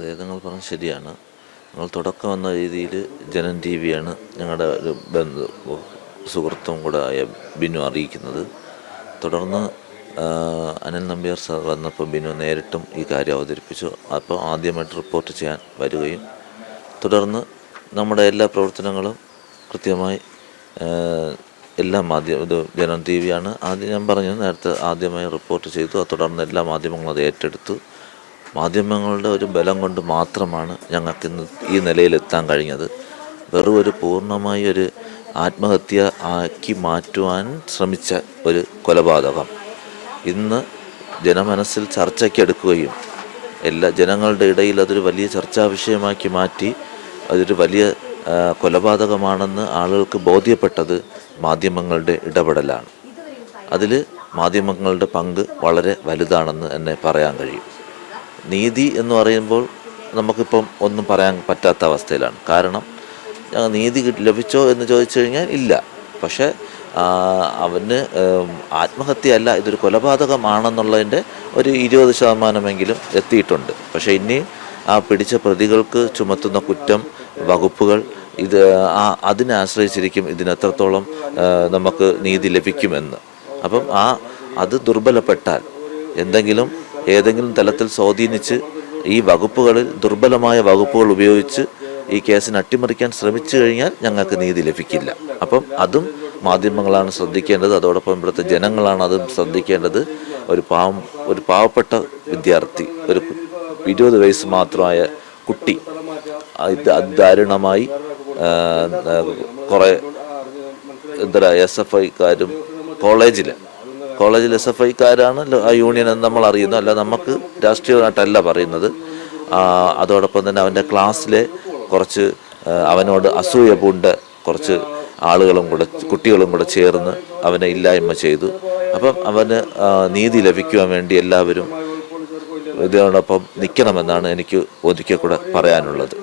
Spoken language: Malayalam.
അതെ, നിങ്ങൾ പറഞ്ഞത് ശരിയാണ്. ഞങ്ങൾ തുടക്കം എന്ന രീതിയിൽ ജനം ടി വിയാണ് ഞങ്ങളുടെ ഒരു സുഹൃത്തും കൂടെ ആയ ബിനു അറിയിക്കുന്നത്. തുടർന്ന് അനിൽ നമ്പ്യാർ സാർ വന്നപ്പോൾ ബിനു നേരിട്ടും ഈ കാര്യം അവതരിപ്പിച്ചു. അപ്പോൾ ആദ്യമായിട്ട് റിപ്പോർട്ട് ചെയ്യാൻ വരികയും തുടർന്ന് നമ്മുടെ എല്ലാ പ്രവർത്തനങ്ങളും കൃത്യമായി എല്ലാ ഇത് ജനം ടി വിയാണ് ആദ്യം ഞാൻ പറഞ്ഞു നേരത്തെ ആദ്യമായി റിപ്പോർട്ട് ചെയ്തു. തുടർന്ന് എല്ലാ മാധ്യമങ്ങളും അത് ഏറ്റെടുത്തു. മാധ്യമങ്ങളുടെ ഒരു ബലം കൊണ്ട് മാത്രമാണ് ഞങ്ങൾക്കിന്ന് ഈ നിലയിലെത്താൻ കഴിഞ്ഞത്. വെറും ഒരു പൂർണ്ണമായി ഒരു ആത്മഹത്യ ആക്കി മാറ്റുവാൻ ശ്രമിച്ച ഒരു കൊലപാതകം ഇന്ന് ജനമനസ്സിൽ ചർച്ചയ്ക്കെടുക്കുകയും എല്ലാ ജനങ്ങളുടെ ഇടയിൽ അതൊരു വലിയ ചർച്ചാ വിഷയമാക്കി മാറ്റി അതൊരു വലിയ കൊലപാതകമാണെന്ന് ആളുകൾക്ക് ബോധ്യപ്പെട്ടത് മാധ്യമങ്ങളുടെ ഇടപെടലാണ്. അതിൽ മാധ്യമങ്ങളുടെ പങ്ക് വളരെ വലുതാണെന്ന് എന്നെ പറയാൻ കഴിയും. നീതി എന്ന് പറയുമ്പോൾ നമുക്കിപ്പം ഒന്നും പറയാൻ പറ്റാത്ത അവസ്ഥയിലാണ്. കാരണം നീതി ലഭിച്ചോ എന്ന് ചോദിച്ചു കഴിഞ്ഞാൽ ഇല്ല. പക്ഷേ അവന് ആത്മഹത്യയല്ല, ഇതൊരു കൊലപാതകമാണെന്നുള്ളതിൻ്റെ ഒരു 20% എത്തിയിട്ടുണ്ട്. പക്ഷേ ഇനി ആ പിടിച്ച പ്രതികൾക്ക് ചുമത്തുന്ന കുറ്റം വകുപ്പുകൾ അതിനെ ആശ്രയിച്ചിരിക്കും ഇതിനെത്രത്തോളം നമുക്ക് നീതി ലഭിക്കുമെന്ന്. അപ്പം അത് ദുർബലപ്പെട്ടാൽ ഏതെങ്കിലും തലത്തിൽ സ്വാധീനിച്ച് ഈ വകുപ്പുകളിൽ ദുർബലമായ വകുപ്പുകൾ ഉപയോഗിച്ച് ഈ കേസിനെ അട്ടിമറിക്കാൻ ശ്രമിച്ചു കഴിഞ്ഞാൽ ഞങ്ങൾക്ക് നീതി ലഭിക്കില്ല. അപ്പം അതും മാധ്യമങ്ങളാണ് ശ്രദ്ധിക്കേണ്ടത്. അതോടൊപ്പം ഇവിടുത്തെ ജനങ്ങളാണ് അതും ശ്രദ്ധിക്കേണ്ടത്. ഒരു പാവപ്പെട്ട വിദ്യാർത്ഥി, ഒരു 20 വയസ്സ് മാത്രമായ കുട്ടി ദാരുണമായി കുറേ SFIക്കാരും കോളേജിൽ SFIക്കാരാണ് ആ യൂണിയൻ എന്ന് നമ്മൾ അറിയുന്നു. അല്ല, നമുക്ക് രാഷ്ട്രീയമായിട്ടല്ല പറയുന്നത്. അതോടൊപ്പം തന്നെ അവൻ്റെ ക്ലാസ്സിലെ കുറച്ച് അവനോട് അസൂയ പൂണ്ട കുറച്ച് കുട്ടികളും കൂടെ ചേർന്ന് അവനെ ഇല്ലായ്മ ചെയ്തു. അപ്പം അവന് നീതി ലഭിക്കുവാൻ വേണ്ടി എല്ലാവരും ഇതിനോടൊപ്പം നിൽക്കണമെന്നാണ് എനിക്ക് ഒരിക്കൽ കൂടെ പറയാനുള്ളത്.